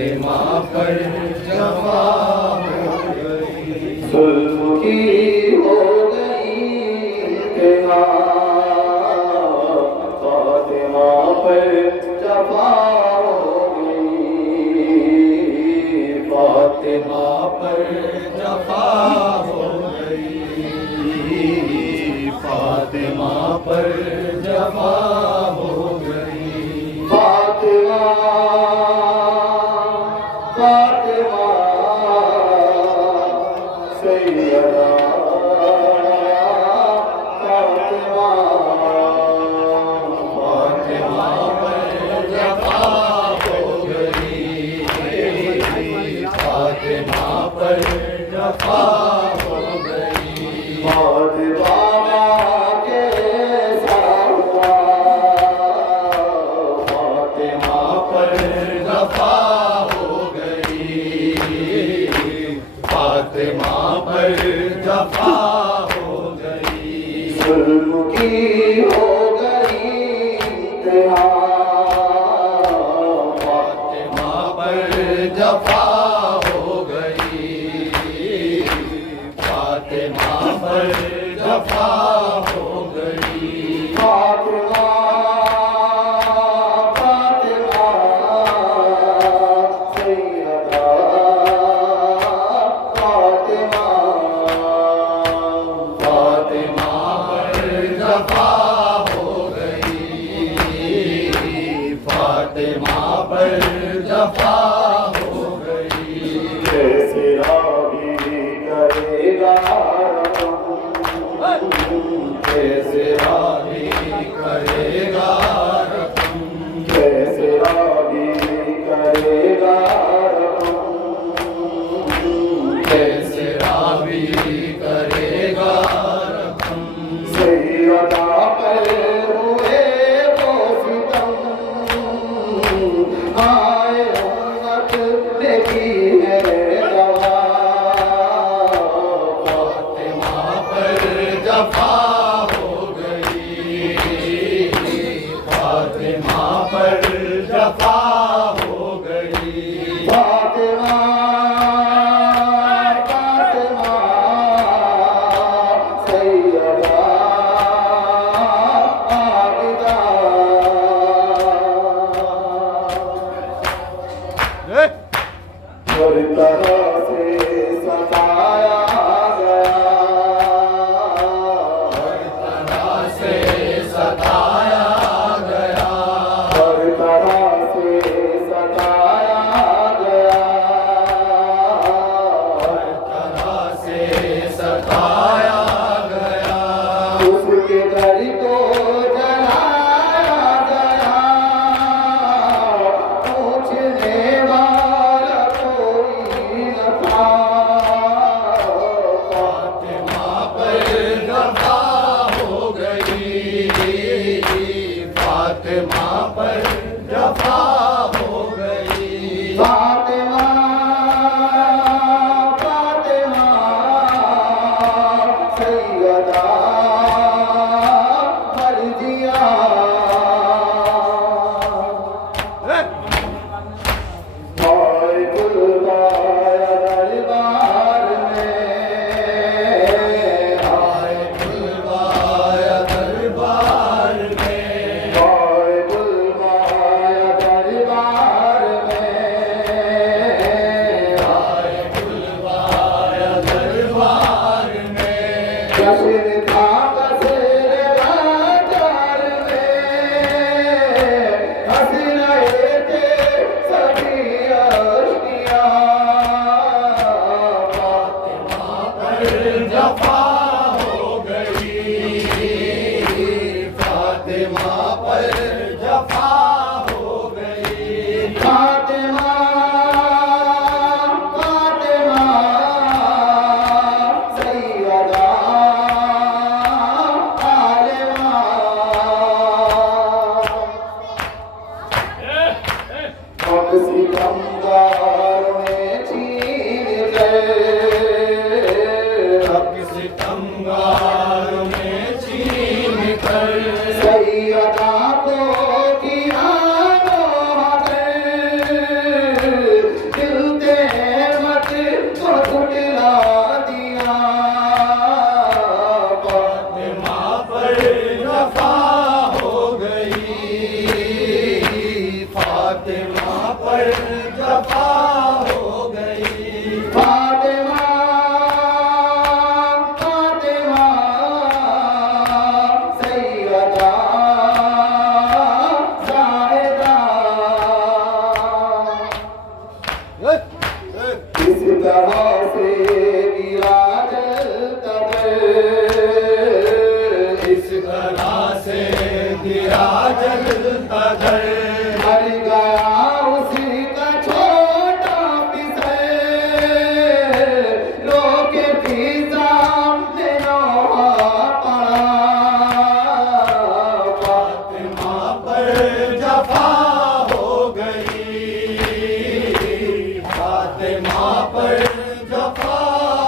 फातिमा पर जफा हो गई, जुल्म की हो गई इंतहा, फातिमा पर जफा हो गई, फातिमा पर जफा हो गई, फातिमा पर जफा हो गई। फातिमा फातिमा सैयदा फातिमा, फातिमा पर जफा हो गई, फातिमा पर जफा हो गई। मौत बाबा के सावा, फातिमा पर जफा हो गई, फातिमा पर जफा हो गई। जुल्म की हो गई इंतहा, फातिमा पर जफा हो गई, फातिमा पर जफा हो गई। फातिमा फातिमा सैयदा फातिमा, फातिमा पर जफा हो गई, फातिमा पर जफा हो गई। कैसे रावी करेगा कैसे रावी करेगा रकम, कैसे रावी करेगा कैसे रावी करेगा रकम। सैयदा पर हुए वो सितम, आए उम्मत ने की है दवा, फातिमा पर जफा हो गई, फातिमा पर जफा हो गई। फातिमा फातिमा सैयदा आबिदा, हर तरह से सताया गया, हर तरह से सताया गया, हर तरह से सताया गया, हर तरह से सताया गया। उसके घर को जलाया गया, पूछने वाला कोई न था, किस तरह से गिरा जलता इस तरह से गिरा जलता घर मर गया उसी का छोटा पिसर रोके पिता ने पड़ा फातिमा पर जफा हो गई फातिमा पर जफा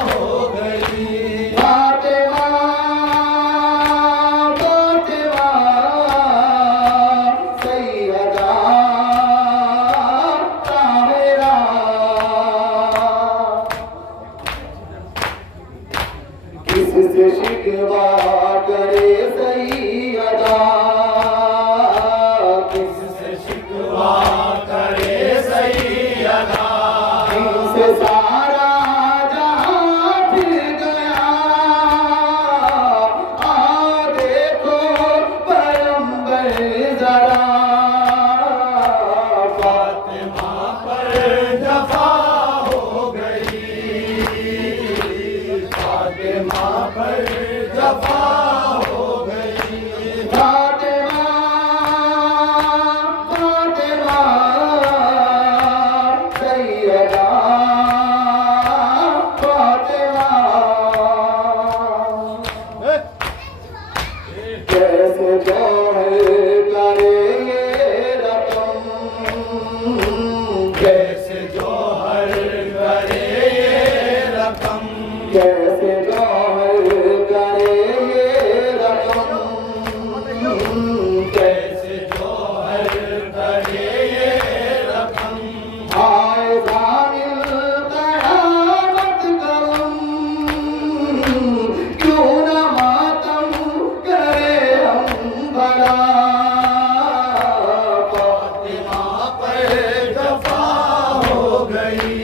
हो गई फातिमा फातिमा सैयदा ताहिरा किससे शिकवा करे सैयदा किससे शिकवा करे सैयदा किससे सारा जहां फिर गया आ देखो पैगंबर जरा फातिमा पर जफा हो गई फातिमा पर जफा हो गई फातिमा फातिमा सैयदा फातिमा कैसे जोहर करे ये रकम कैसे जोहर करे ये रकम कैसे जोहर करे ये रकम कैसे जोहर करे ये रकम आए जामिल कयामत करम क्यों न मातम करे हम भला फातिमा पर जफा हो गई